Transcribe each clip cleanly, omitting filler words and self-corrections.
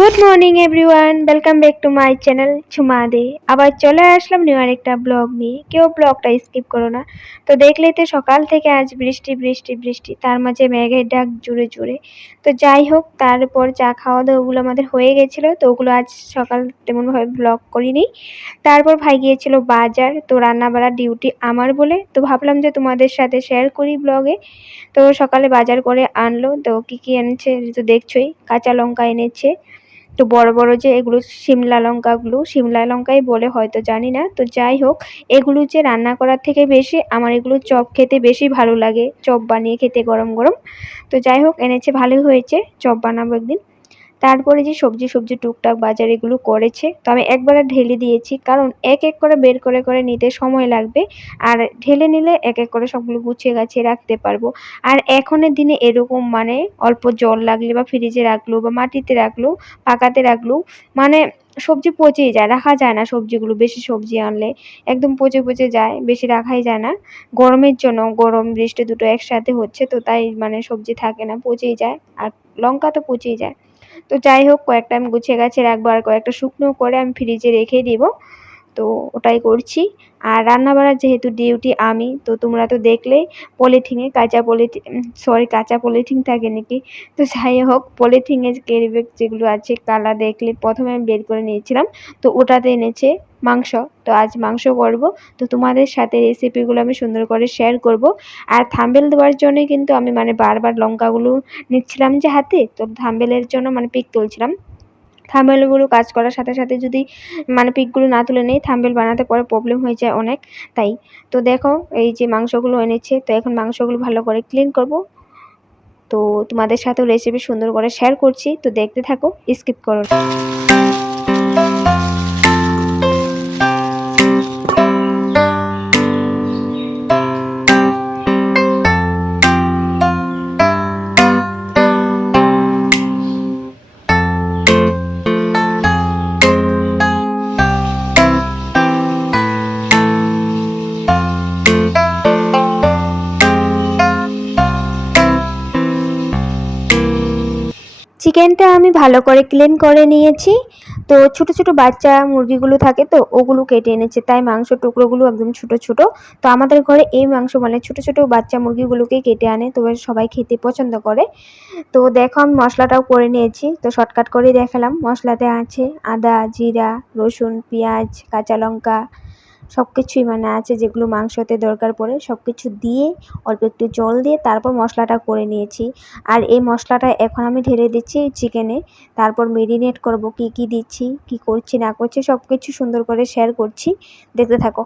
Good morning everyone, welcome back to my channel Jhuma De. আবার চলে আসলাম new আরেকটা ব্লগ নিয়ে। কেউ ব্লগটা স্কিপ করো না। তো দেখলেই তো সকাল থেকে আজ বৃষ্টি বৃষ্টি বৃষ্টি, তার মাঝে মেঘের ডাক জুড়ে জুড়ে। তো যাই হোক, তারপর চা খাওয়া দাওয়া ওগুলো আমাদের হয়ে গেছিলো, তো ওগুলো আজ সকাল তেমনভাবে ব্লগ করিনি। তারপর ভাই গিয়েছিল বাজার, তো রান্না বাড়ার ডিউটি আমার বলে তো ভাবলাম যে তোমাদের সাথে শেয়ার করি ব্লগে। তো সকালে বাজার করে আনলো, তো কি কি এনেছে তো দেখছোই। কাঁচা লঙ্কা এনেছে, তো বড় বড় যে এগুলো শিমলা লঙ্কাই বলে হয়তো, জানি না। তো যাই হোক, এগুলো যে রান্না করার থেকে বেশি আমার এগুলো চপ খেতে বেশি ভালো লাগে, চপ বানিয়ে খেতে গরম গরম। তো যাই হোক, এনেছে, ভালোই হয়েছে, চপ বানাবো একদিন। তারপরে যে সবজি সবজি টুকটাক বাজার এগুলো করেছে, তো আমি একবারে ঢেলে দিয়েছি, কারণ এক এক করে বের করে করে নিতে সময় লাগবে। আর ঢেলে নিলে এক এক করে সবগুলো গুছিয়ে গাছিয়ে রাখতে পারবো। আর এখনের দিনে এরকম মানে অল্প জল লাগলে বা ফ্রিজে রাখলো বা মাটিতে রাখলো, পাকাতে রাখলো, মানে সবজি পচেই যায়, রাখা যায় না সবজিগুলো। বেশি সবজি আনলে একদম পচে পচে যায়, বেশি রাখাই যায় না। গরমের জন্য, গরম বৃষ্টি দুটো একসাথে হচ্ছে, তো তাই মানে সবজি থাকে না, পচেই যায়। আর লঙ্কা তো পচেই যায়। তো যাই হোক, কয়েকটা আমি গুছিয়ে গাছিয়ে রাখবো, আর কয়েকটা শুকনো করে আমি ফ্রিজে রেখে দিব। তো ওটাই করছি। আর রান্না বাড়ার যেহেতু ডিউটি আমি, তো তোমরা তো দেখলেই পলিথিনে কাঁচা পলিথিন থাকে নাকি। তো যাই হোক, পলিথিনের ক্যারি ব্যাগ যেগুলো আছে কালা দেখলে প্রথমে আমি বের করে নিয়েছিলাম। তো ওটাতে এনেছে মাংস। তো আজ মাংস করব। তো তোমাদের সাথে রেসিপিগুলো আমি সুন্দর করে শেয়ার করব। আর থাম্বনেল দেওয়ার জন্যই কিন্তু আমি মানে বারবার লঙ্কাগুলো নিচ্ছিলাম যে হাতে, তো থাম্বনেলের জন্য মানে পিক তুলছিলাম। থাম্বনেলগুলো কাজ করার সাথে সাথে যদি মানে পিকগুলো না তুলে নেই, থাম্বনেল বানাতে পরে প্রবলেম হয়ে যায় অনেক, তাই। তো দেখো, এই যে মাংসগুলো এনেছে, তো এখন মাংসগুলো ভালো করে ক্লিন করব। তো তোমাদের সাথেও রেসিপি সুন্দর করে শেয়ার করছি, তো দেখতে থাকো, স্কিপ করো না। চিকেনটা আমি ভালো করে ক্লিন করে নিয়েছি। তো ছোট ছোট বাচ্চা মুরগিগুলো থাকে, তো ওগুলো কেটে এনেছে, তাই মাংস টুকরোগুলো একদম ছোট ছোট। তো আমাদের ঘরে এই মাংস মানে ছোট ছোট বাচ্চা মুরগিগুলোকেই কেটে আনে, তো সবাই খেতে পছন্দ করে। তো দেখো, আমি মশলাটাও করে নিয়েছি, তো শর্টকাট করে দেখালাম। মশলাতে আছে আদা, জিরা, রসুন, পেঁয়াজ, কাঁচা লঙ্কা, সব কিছুই মানে আছে, যেগুলো মাংসতে দরকার পড়ে সব কিছু দিয়ে অল্প একটু জল দিয়ে তারপর মশলাটা করে নিয়েছি। আর এই মশলাটা এখন আমি ঢেলে দিচ্ছি চিকেনে। তারপর মেরিনেট করব, কি কি দিচ্ছি, কি করছি না করছি সব কিছু সুন্দর করে শেয়ার করছি, দেখতে থাকো।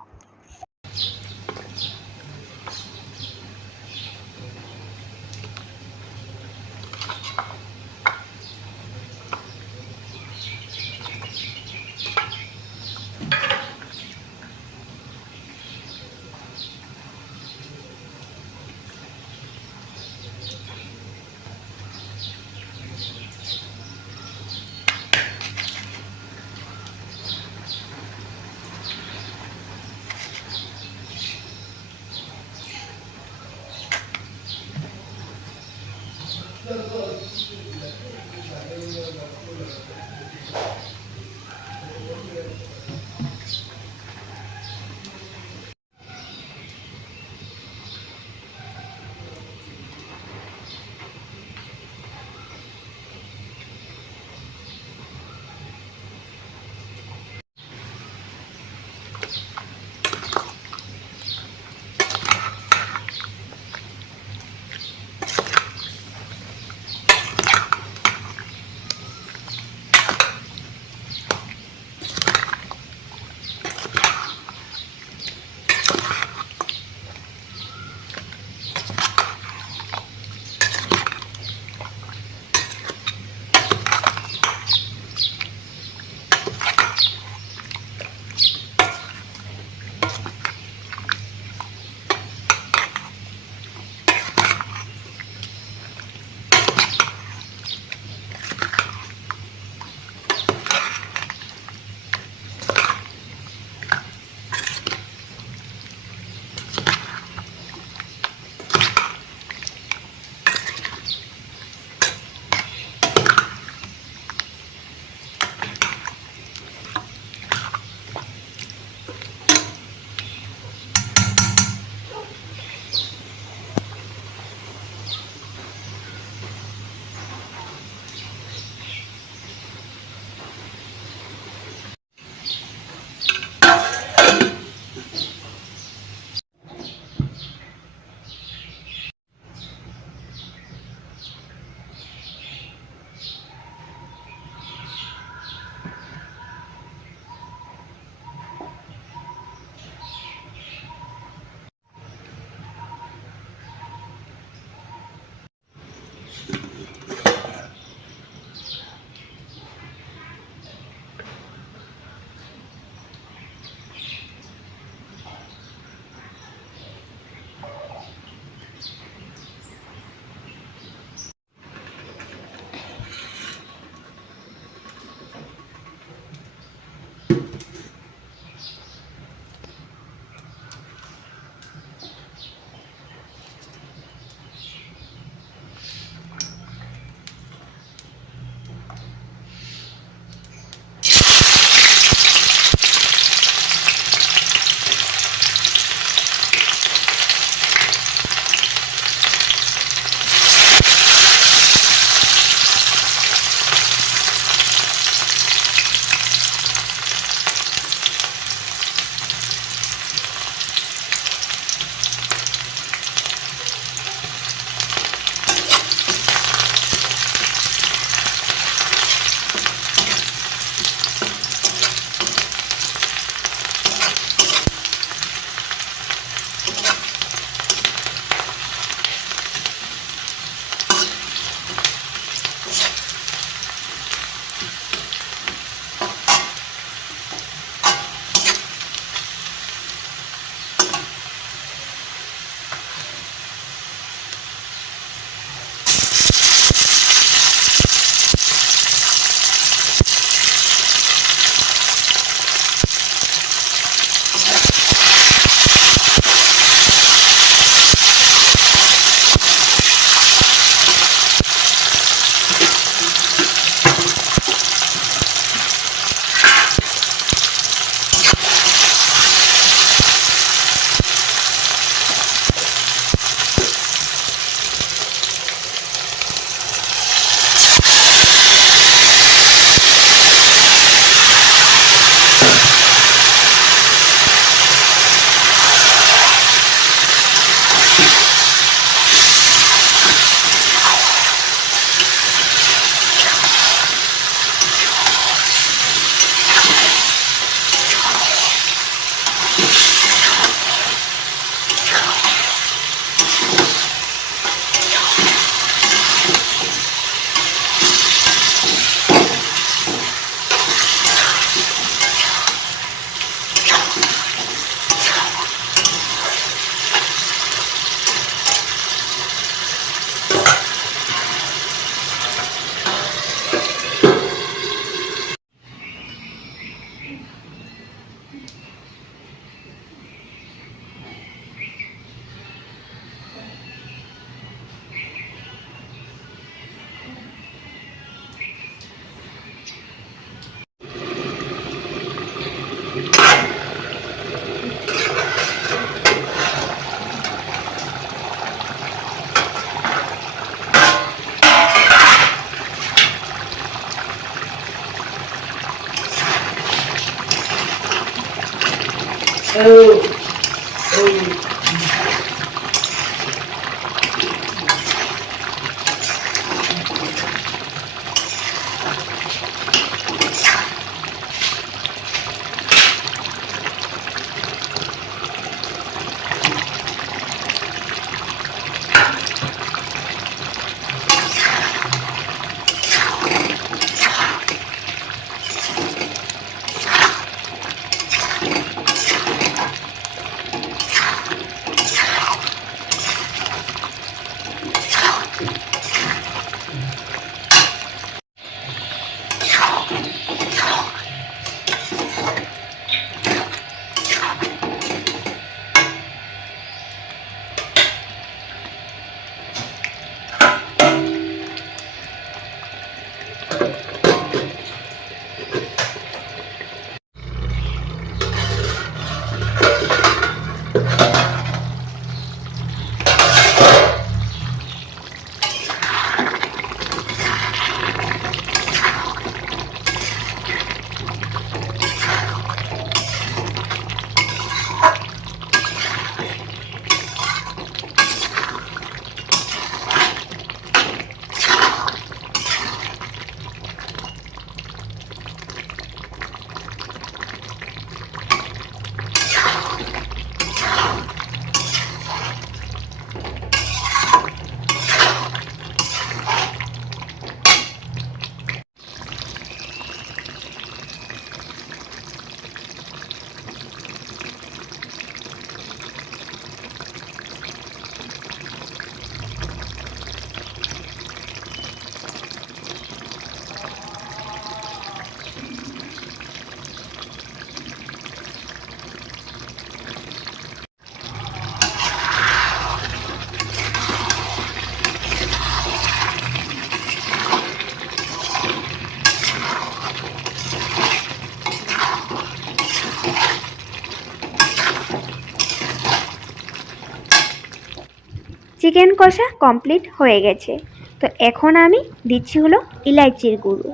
চিকেন কষা কমপ্লিট হয়ে গেছে। তো এখন আমি দিচ্ছি হলো ইলাইচির গুঁড়ো,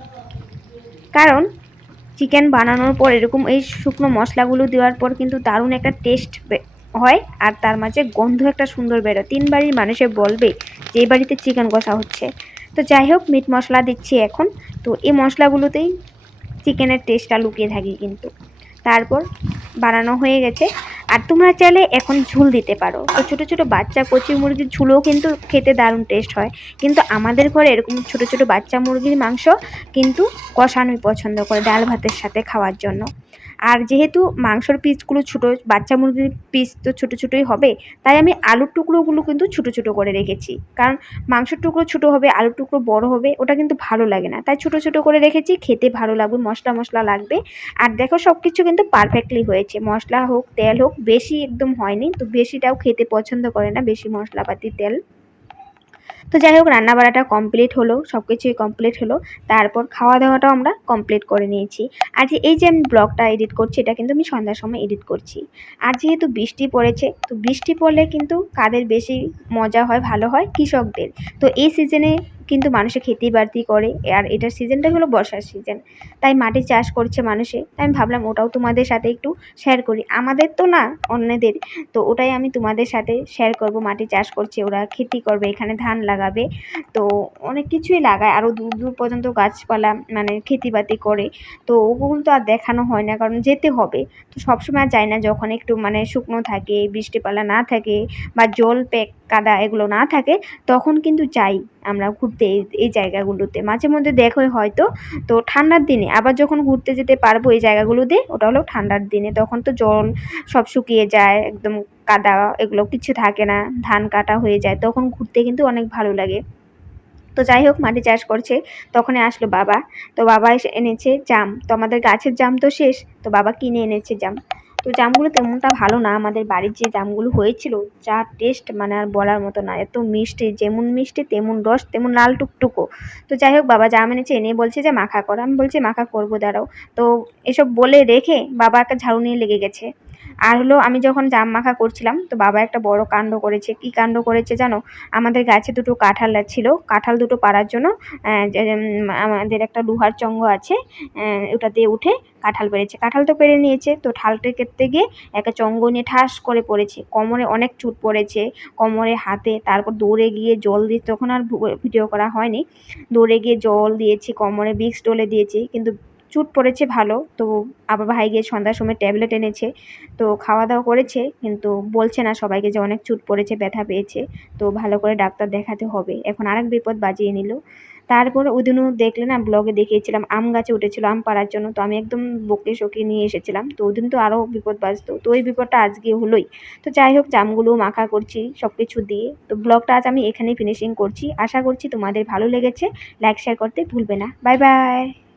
কারণ চিকেন বানানোর পর এরকম এই শুকনো মশলাগুলো দেওয়ার পর কিন্তু দারুণ একটা টেস্ট হয়, আর তার মাঝে গন্ধ একটা সুন্দর বেরোয়। 3 বাড়ির মানুষে বলবে যে এই বাড়িতে চিকেন কষা হচ্ছে। তো যাই হোক, মিট মশলা দিচ্ছি এখন। তো এই মশলাগুলোতেই চিকেনের টেস্টটা লুকিয়ে থাকে কিন্তু। তারপর বানানো হয়ে গেছে। আর তোমরা চাইলে এখন ঝুল দিতে পারো। তো ছোটো ছোটো বাচ্চা কচি মুরগির ঝুলও কিন্তু খেতে দারুণ টেস্ট হয়। কিন্তু আমাদের ঘরে এরকম ছোটো ছোটো বাচ্চা মুরগির মাংস কিন্তু কষানোই পছন্দ করে ডাল ভাতের সাথে খাওয়ার জন্য। আর যেহেতু মাংসর পিসগুলো ছোটো, বাচ্চা মুরগির পিস তো ছোটো ছোটোই হবে, তাই আমি আলুর টুকরোগুলো কিন্তু ছোটো ছোটো করে রেখেছি। কারণ মাংসের টুকরো ছোটো হবে, আলুর টুকরো বড় হবে, ওটা কিন্তু ভালো লাগে না। তাই ছোটো ছোটো করে রেখেছি, খেতে ভালো লাগবে, মশলা মশলা লাগবে। আর দেখো সব কিছু কিন্তু পারফেক্টলি হয়েছে। মশলা হোক তেল হোক বেশি একদম হয়নি, তো বেশিটাও খেতে পছন্দ করে না, বেশি মশলাপাতি তেল। তো যাই হোক, রান্নাবাড়াটা কমপ্লিট হলো, সব কিছুই কমপ্লিট হলো। তারপর খাওয়া দাওয়াটাও আমরা কমপ্লিট করে নিয়েছি। আর এই যে আমি ব্লগটা এডিট করছি, এটা কিন্তু আমি সন্ধ্যার সময় এডিট করছি। আর যেহেতু বৃষ্টি পড়েছে, তো বৃষ্টি পড়লে কিন্তু কাদের বেশি মজা হয়, ভালো হয় কৃষকদের। তো এই সিজনে কিন্তু মানুষে খেতি বাড়তি করে, আর এটার সিজনটা হলো বর্ষার সিজন, তাই মাটি চাষ করছে মানুষে। তাই আমি ভাবলাম ওটাও তোমাদের সাথে একটু শেয়ার করি, আমাদের তো না, অন্যদের। তো ওটাই আমি তোমাদের সাথে শেয়ার করব। মাটি চাষ করছে, ওরা খেতি করবে, এখানে ধান লাগাবে, তো অনেক কিছুই লাগায়, আরও দূর দূর পর্যন্ত গাছপালা মানে খেতিবাতি করে। তো ওগুলো তো আর দেখানো হয় না, কারণ যেতে হবে। তো সবসময় আর যাই না, যখন একটু মানে শুকনো থাকে, বৃষ্টিপালা না থাকে, বা জল কাদা এগুলো না থাকে, তখন কিন্তু যাই আমরা ঘুরতে এই জায়গাগুলোতে। মাঝে মধ্যে দেখোই হয়তো। তো ঠান্ডার দিনে আবার যখন ঘুরতে যেতে পারবো এই জায়গাগুলোতে, ওটা হলো ঠান্ডার দিনে, তখন তো জল সব শুকিয়ে যায়, একদম কাদা এগুলো কিছু থাকে না, ধান কাটা হয়ে যায়, তখন ঘুরতে কিন্তু অনেক ভালো লাগে। তো যাই হোক, মাটি চাষ করছে, তখনই আসলো বাবা। তো বাবা এসে এনেছে জাম। তো আমাদের গাছের জাম তো শেষ, তো বাবা কিনে এনেছে জাম। তো জামগুলো তেমনটা ভালো না, আমাদের বাড়ির যে জামগুলো হয়েছিল, যা টেস্ট মানে আর বলার মতো না, এত মিষ্টি, যেমন মিষ্টি তেমন রস, তেমন লাল টুকটুকো। তো যাই হোক, বাবা জাম এনেছে, এনে বলছে যে মাখা কর। আমি বলছি মাখা করবো, দাঁড়াও। তো এসব বলে রেখে বাবা একটা ঝাড়ু নিয়ে লেগে গেছে। আর হলো আমি যখন জাম মাখা করছিলাম তো বাবা একটা বড় কাণ্ড করেছে। কি কাণ্ড করেছে জানো? আমাদের গাছে দুটো কাঁঠাল ছিল, কাঁঠাল দুটো পাড়ার জন্য আমাদের একটা লোহার চঙ্গ আছে, ওটা দিয়ে উঠে কাঁঠাল পেড়েছে। কাঁঠাল তো পেড়ে নিয়েছে, তো ঠালটা কেটতে গিয়ে একটা চঙ্গ নিয়ে ঠাস করে পড়েছে, কোমরে অনেক চোট পড়েছে, কোমরে হাতে। তারপর দৌড়ে গিয়ে জল দিয়ে, তখন আর ভিডিও করা হয়নি, দৌড়ে গিয়ে জল দিয়েছি, কোমরে ভিক্স ডলে দিয়েছি, কিন্তু চোট পড়েছে ভালো। তো আবার ভাই গিয়ে সন্ধ্যার সময় ট্যাবলেট এনেছে, তো খাওয়া দাওয়া করেছে, কিন্তু বলছে না সবাইকে যে অনেক চোট পড়েছে, ব্যথা পেয়েছে, তো ভালো করে ডাক্তার দেখাতে হবে। এখন আরেক বিপদ বাজিয়ে নিল। তারপর ওদিনও দেখলে না, ব্লগে দেখিয়েছিলাম আম গাছে উঠেছিল আম পাড়ার জন্য, তো আমি একদম বকে সকে নিয়ে এসেছিলাম, তো ওদিন তো আরও বিপদ বাজতো, তো ওই বিপদটা আজকে হলোই। তো যাই হোক, জামগুলো মাখা করছি সব কিছু দিয়ে। তো ব্লগটা আজ আমি এখানেই ফিনিশিং করছি। আশা করছি তোমাদের ভালো লেগেছে। লাইক শেয়ার করতে ভুলবে না। Bye bye.